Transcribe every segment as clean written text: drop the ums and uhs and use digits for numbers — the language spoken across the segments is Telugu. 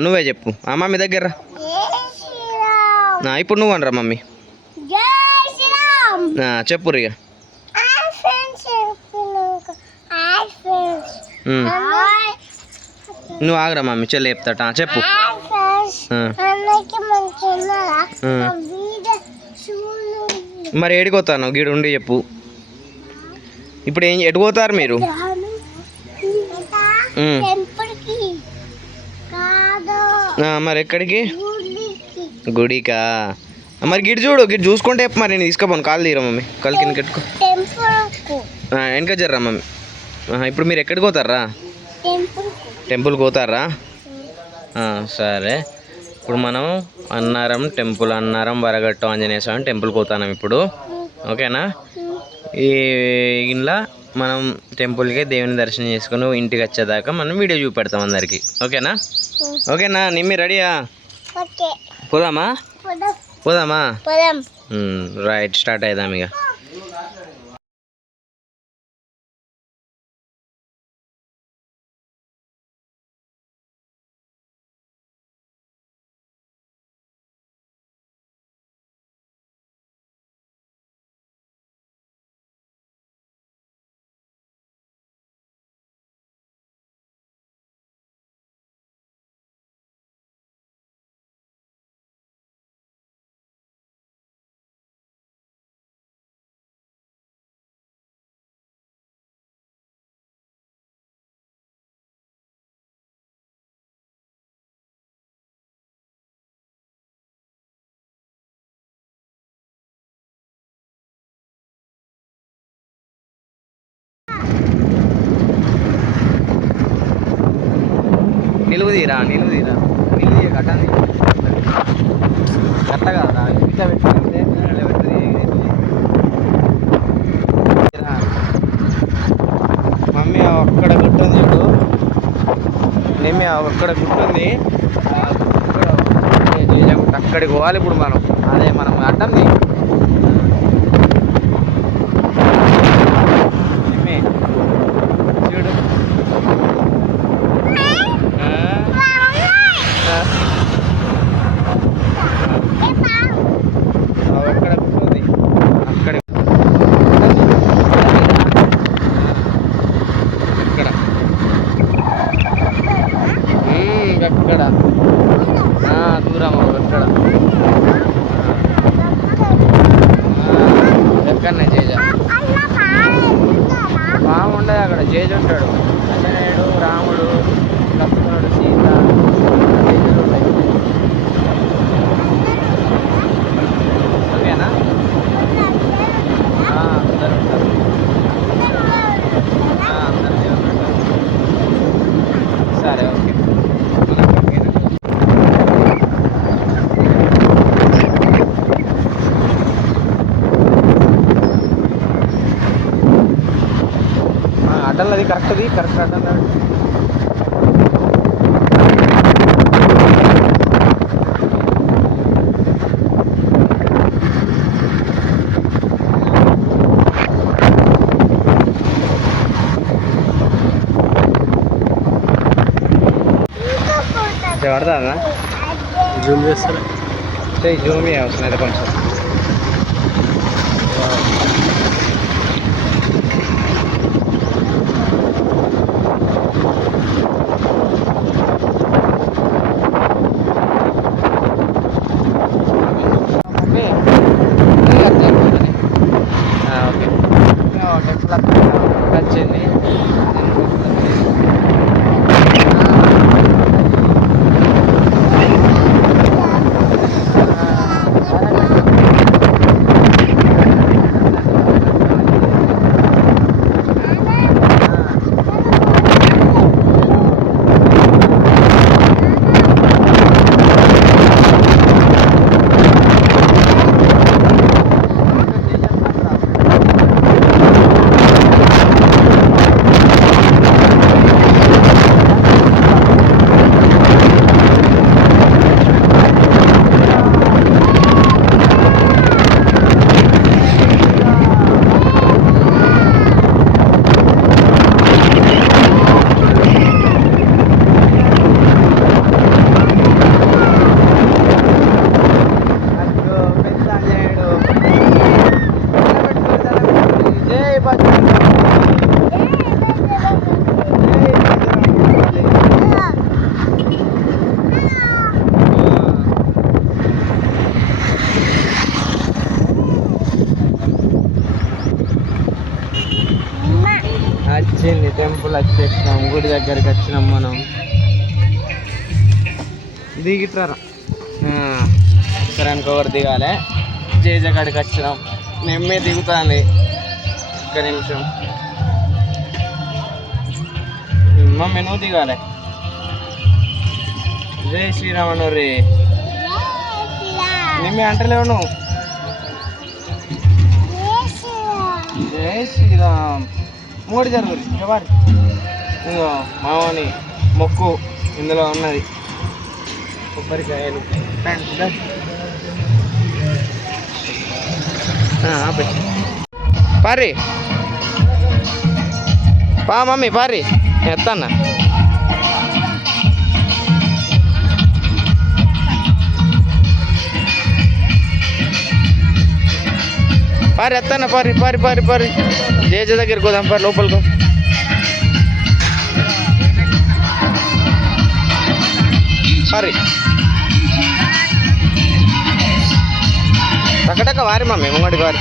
నువ్వే చెప్పు మమ్మీ దగ్గర ఇప్పుడు నువ్వు అనరా మమ్మీ చెప్పు ఇక నువ్వు ఆగరా మమ్మీ చెల్లి చెప్తాట చెప్పు మరి ఏడిపోతాను గీడు ఉండి చెప్పు ఇప్పుడు ఏం ఎటుపోతారు మీరు మరి ఎక్కడికి గుడికా మరి గిడి చూడు గిడి చూసుకుంటే మరి నేను తీసుకుపోను కాలు తీరా మమ్మీ కాలు కింద కట్టుకో వెనక జర్రా మమ్మీ ఇప్పుడు మీరు ఎక్కడికి పోతారా టెంపుల్కి పోతారా సరే ఇప్పుడు మనం అన్నారం టెంపుల్ అన్నారం వరగట్టు ఆంజనేయ స్వామి టెంపుల్కి పోతాం ఇప్పుడు ఓకేనా ఈ ఇంట్లో మనం టెంపుల్కి దేవుని దర్శనం చేసుకుని ఇంటికి వచ్చేదాకా మనం వీడియో చూపెడతాం అందరికి ఓకేనా నిమ్మి రెడీయా పోదామా పోదామా రైట్ స్టార్ట్ అవుదాం ఇక నిలువు తీరా కట్టాలి కట్ట కదా ఇట్లా పెట్టుకుంటే ఇట్లా పెట్టి మమ్మీ అక్కడ గుట్టుంది చూడు నిమ్మి అక్కడ గుట్టుంది అక్కడికి పోవాలి ఇప్పుడు మనం అదే మనం అడ్డంది చూడు అక్కడ గుట్టుంది అక్కడ అక్కడ దూరం అక్కడ ఎక్కడనే జేజ బాగుండదు అక్కడ జేజ ఉంటాడు అంజనేయుడు రాముడు లక్ష్మణుడు సీత జేజలు ఉంటాయి ఓకేనా అందరు ఉంటారు అందరు దేవుళ్ళు ఉంటారు సరే ఓకే అడ్డల్లది కరెక్ట్ అడ్డల్ల పడదా జూమ్ చేస్తారా జూమ్ అవసరం అయితే కొంచెం వచ్చింది వచ్చింది టెంపుల్ వచ్చేసినాం, గుడి దగ్గరికి వచ్చినాం మనం. దిగిట్రారా సరే అనుకోవరు దిగాలి. జేజ కాడికి వచ్చినాం, నెమ్మే దిగుతుంది. ఒక్క నిమిషం మమ్మీ నువ్వు దిగాలి. జై శ్రీరామనూరి నిమ్మే అంటలేవు నువ్వు. జై శ్రీరామ్ మూడు జరుగురు ఎవరు ఇంకో మామని మొక్కు ఇందులో ఉన్నది. కొబ్బరికాయలు పారి పా మమ్మీ పారి ఎత్తన్నా. పారి ఎత్తన్నా పారి పారి పారి పారి జేజ దగ్గరికి పోదాం పారి లోపలికి. పారి టకటక వారి మమ్మీ ముంగడికి వారి.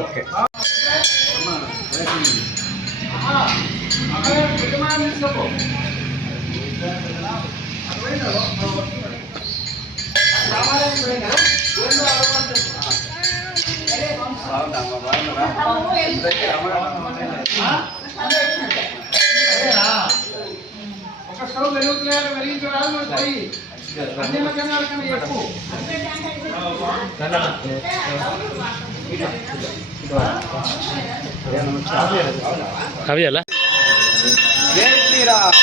ఓకే అవి ఎలా. జై శ్రీరామ్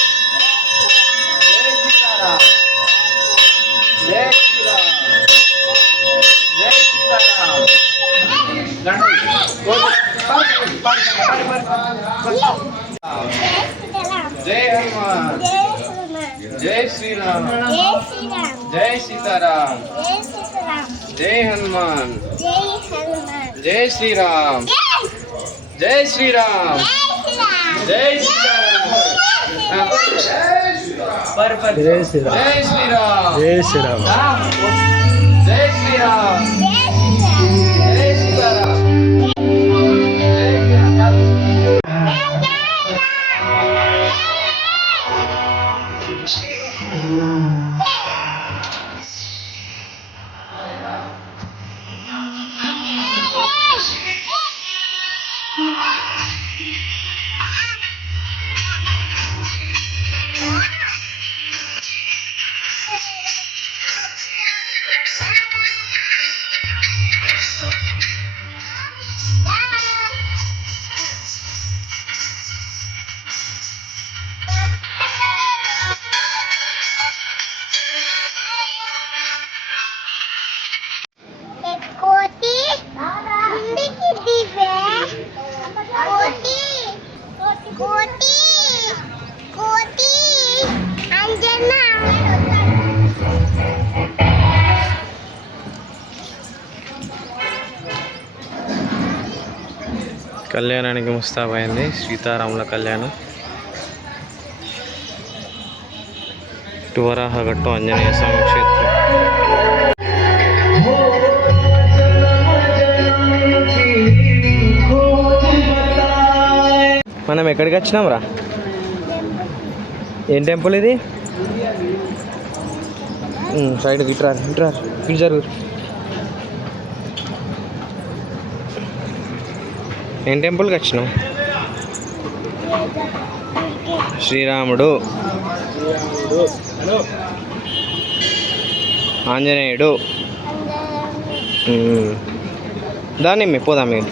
జై శ్రీరామ్ జై శ్రీరామ్ జై హనుమాన్ జై శ్రీరామ్ జై సీతారాం జై హనుమాన్ జై శ్రీరామ్ జై శ్రీరామ్ జై సీతారాం జై శ్రీరామ్ జై శ్రీరామ్ జై శ్రీరామ్ జై శ్రీరామ్ జై సీతారాం. కళ్యాణానికి ముస్తాబైంది సీతారాముల కళ్యాణం. వరాహగట్టు ఆంజనేయ స్వామి క్షేత్రం. మనం ఎక్కడికి వచ్చినాం రా? ఏం టెంపుల్ ఇది? సైడ్ ఇట్రారు ఇట్రారు ఇటు జరుగు. ఏం టెంపుల్కి వచ్చినాం? శ్రీరాముడు ఆంజనేయుడు. దాన్ని పోదాం మీరు.